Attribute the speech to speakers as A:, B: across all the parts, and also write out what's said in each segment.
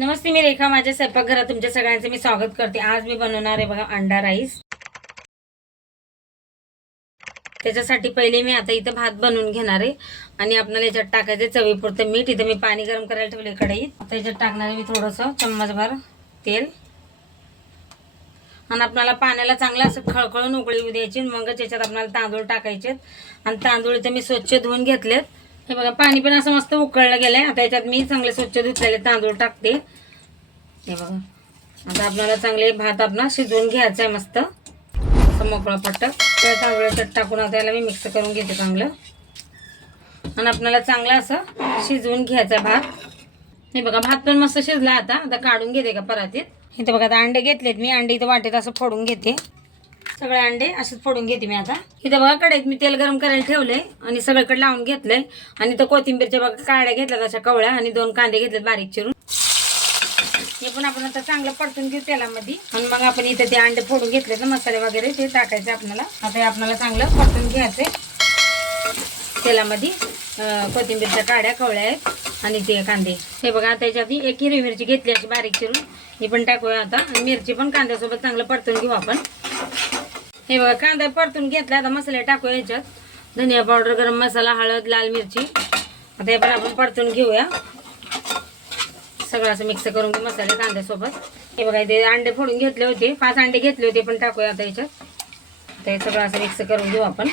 A: नमस्ते मी रेखा माझ्या स्वयंपाकघरात तुमच्या सगळ्यांचं मी स्वागत करते. आज मी बनवणार आहे बघा अंडा राईस. त्याच्यासाठी पहिले मी आता इथं भात बनवून घेणार आहे आणि आपल्याला याच्यात टाकायचं चवीपुरतं मीठ. इथं मी पाणी गरम करायला ठेवले कढईत. आता याच्यात टाकणार आहे मी थोडंसं चम्मचभर तेल. आणि आपल्याला पाण्याला चांगलं असं खळखळून उकळी द्यायची मगच याच्यात आपल्याला तांदूळ टाकायचे आणि तांदूळ इथं मी स्वच्छ धुवून घेतलेत. हे बघा पाणी पण असं मस्त उकळलं गेलंय. आता याच्यात मी चांगले स्वच्छ धुतलेले तांदूळ टाकते. हे बघा. आता आपल्याला चांगले भात आपणा शिजवून घ्यायचा आहे मस्त. असं मोकळा पट्टक त्या तांदूळाच्यात टाकून आता याला मी मिक्स करून घेते चांगलं. आणि आपल्याला चांगलं असं शिजवून घ्यायचा भात. हे बघा भात पण मस्त शिजला आता. आता काढून घेते का परातीत? इथं बघा आता अंडे घेतलेत मी. अंडे इथं वाटेत असं फोडून घेते. सगळे अंडे असेच फोडून घेते मी आता. इथं बघा कढईत मी तेल गरम करायला ठेवले आणि सगळीकडे लावून घेतलंय. आणि तर कोथिंबीरच्या बघा काड्या घेतल्यात अशा कवळ्या आणि दोन कांदे घेतलेत बारीक चिरून. हे पण आपण आता चांगलं परतून घेऊ तेलामध्ये. आणि मग आपण इथे ते अंडे फोडून घेतले ना मसाले वगैरे ते टाकायचे आपल्याला. आता हे आपल्याला चांगलं परतून घ्यायचे तेलामध्ये कोथिंबीरच्या काड्या कवळ्या आहेत आणि ते कांदे. हे बघा त्याच्यात एक हिरवी मिरची घेतली अशी बारीक चिरून. ही पण टाकूया आता. मिरची पण कांद्यासोबत चांगलं परतून घेऊ आपण. हे बघा कांदा परतून घेतला आता मसाले टाकूया याच्यात. धनिया पावडर गरम मसाला हळद लाल मिरची. आता हे पण आपण परतून घेऊया. सगळं असं मिक्स करून घेऊ मसाले कांद्यासोबत. हे बघा इथे अंडे फोडून घेतले होते. पाच अंडे घेतले होते पण टाकूया आता याच्यात. आता हे सगळं असं मिक्स करून घेऊ आपण.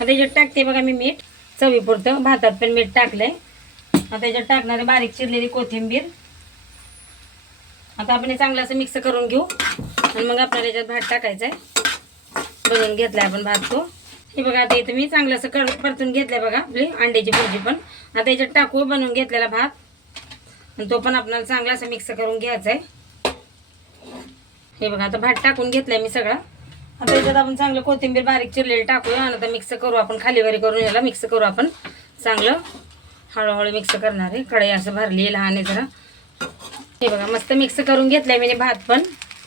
A: आता याच्यात टाकते बघा मी मीठ. चवीपुरतं. भातात पण मीठ टाकलंय. आता याच्यात टाकणारे बारीक चिरलेली कोथिंबीर. आता आपण हे चांगलं असं मिक्स करून घेऊ. आणि मग आपल्याला याच्यात भात टाकायचा आहे बनवून घेतलाय आपण भात तो. हे बघा आता इथं मी चांगलं असं कर परतून घेतलंय बघा आपली अंड्याची भुर्जी पण. आता याच्यात टाकू बनवून घेतलेला भात. आणि तो पण आपल्याला चांगला असं मिक्स करून घ्यायचा आहे हे बघा आता भात टाकून घेतलाय मी सगळा. आता याच्यात आपण चांगलं कोथिंबीर बारीक चिरलेली टाकूया आणि आता मिक्स करू आपण. खालीवरी करून याला मिक्स करू आपण. चांगलं हळूहळू मिक्स करणार आहे. कढई असं भरली आहे लहान आहे जरा. हे बघा मस्त मिक्स करून घेतलाय मी भात पण.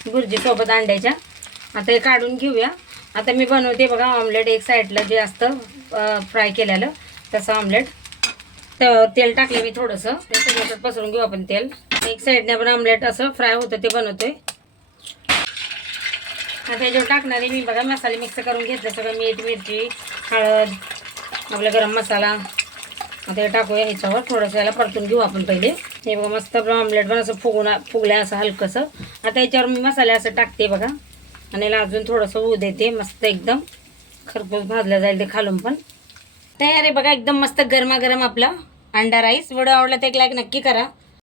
A: भुर्जीसोबत अंड्याच्या. आता हे काढून घेऊया. आता मी बनवते बघा ऑमलेट एक साईडला जे असतं फ्राय केलेलं. तसं ऑमलेट तर तेल टाकले मी थोडंसं. ते पसरून घेऊ आपण तेल. एक साईडने आपण ऑमलेट असं फ्राय होतं ते बनवतोय. आता याच्यावर टाकणारे मी बघा मसाले मिक्स करून घेतले. सगळं मीठ मिरची हळद आपला गरम मसाला. आता हे टाकूया ह्याच्यावर. थोडंसं याला परतून घेऊ आपण पहिले. हे बघा मस्त ऑमलेट पण असं फुगून फुगलं असं हलकंसं. आता याच्यावर मी मसाले असं टाकते बघा. आणि याला अजून थोडंसं होऊ देते मस्त एकदम. खरपूस भाजलं जाईल ते खालून पण. तयार आहे बघा एकदम मस्त गरमागरम आपला अंडा राईस. व्हिडिओ आवडला तर एक लाईक नक्की करा.